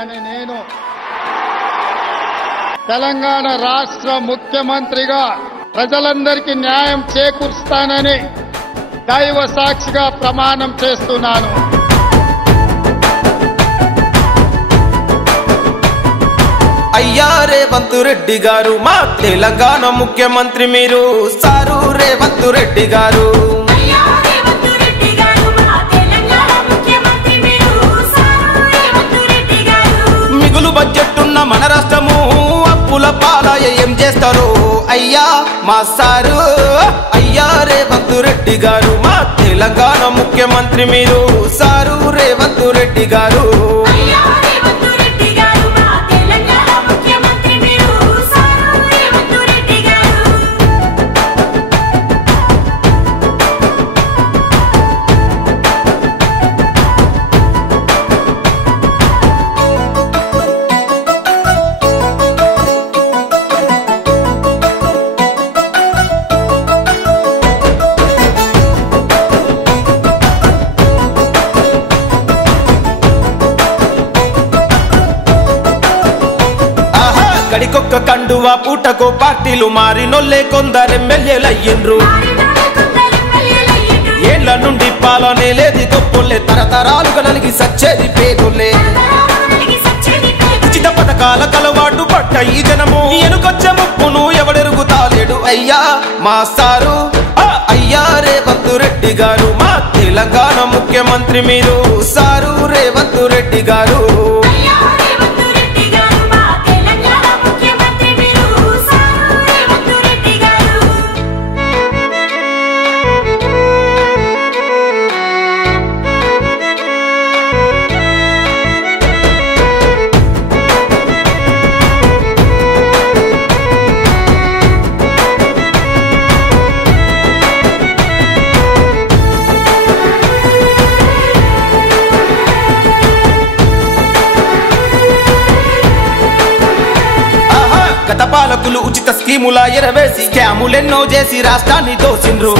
అని నేను తెలంగాణ రాష్ట్ర ముఖ్యమంత్రిగా ప్రజలందరికీ న్యాయం చేకూరుస్తానని దైవ సాక్షిగా ప్రమాణం చేస్తున్నాను. అయ్యా రేవంత్ రెడ్డి గారు మా తెలంగాణ ముఖ్యమంత్రి మీరు సారు రేవంత్ రెడ్డి గారు. మిగులు బడ్జెట్ ఉన్న మన రాష్ట్రము అప్పుల పాలయ ఏం చేస్తారు అయ్యా మా సారు. అయ్యా రేవంత్ రెడ్డి గారు మా తెలంగాణ ముఖ్యమంత్రి మీరు సారు రేవంత్ రెడ్డి గారు. గడికొక్క కండువా పూటకో పార్టీలు మారినోళ్ళే కొందరు ఎమ్మెల్యేలయ్యిండ్రు. ఏళ్ల నుండి పాలనే లేది గొప్పలే తరతరాలుగా నలిగి సచ్చేది పేదోళ్ళే. ఉచిత పథకాల కలవాటు పట్ట ఈ జనము ఎనుకొచ్చే ముప్పును ఎవడెరుగుతాలేడు అయ్యా మా సారు. అయ్యా రేవంత్ రెడ్డి గారు మా తెలంగాణ ముఖ్యమంత్రి మీరు సారు రేవంత్ రెడ్డి గారు. గత పాలకులు ఉచిత స్కీముల ఎరవేసి స్కాములెన్నో చేసి రాష్ట్రాన్ని దోసిండ్రు.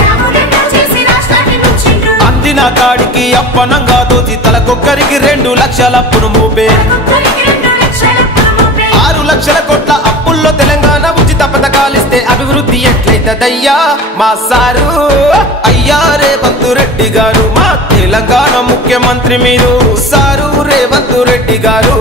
అందిన కాడికి అప్పనంగా దోచి తలకొక్కరికి 2 లక్షల అప్పును మోపే. 6 లక్షల కోట్ల అప్పుల్లో తెలంగాణ ఉచిత పథకాలిస్తే అభివృద్ధి ఎట్లయితదయ్యా మా సారు. అయ్యా రేవంత్ రెడ్డి గారు మా తెలంగాణ ముఖ్యమంత్రి మీరు సారు రేవంత్ రెడ్డి గారు.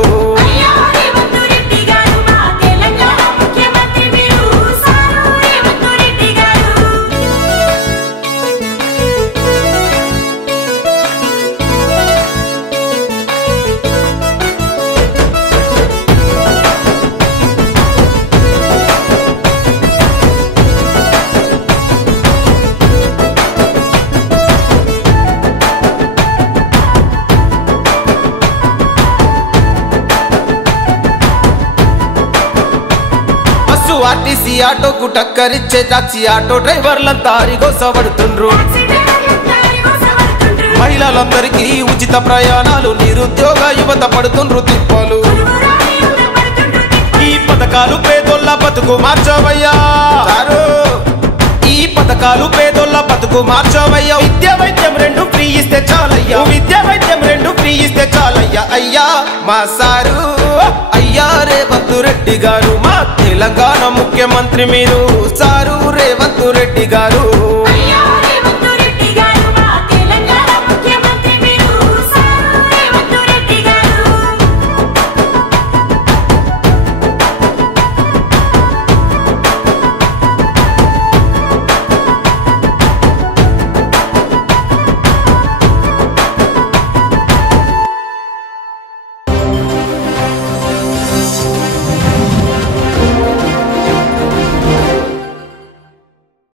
ఆర్టీసీ ఆటోకు టక్కరిచ్చే టాక్సీ ఆటో డ్రైవర్లంతా అరిగోసపడుతుండ్రు. మహిళలందరికీ ఉచిత ప్రయాణాలు నిరుద్యోగ యువత పడుతుండ్రు తిప్పలు. ఈ పథకాలు పేదోళ్ళ బతుకు మార్చవయ్యా. ఈ పథకాలు పేదోళ్ళ బతుకు మార్చవయ్యా. విద్యా వైద్యం 2 ఫ్రీ ఇస్తే చాలయ్యా. విద్యా వైద్యం 2 ఫ్రీ ఇస్తే చాలయ్యా అయ్యా మా సారు. అయ్యా రేవంత్ రెడ్డి గారు మా తెలంగాణ ముఖ్యమంత్రి మీరు సారు రేవంత్ రెడ్డి గారు.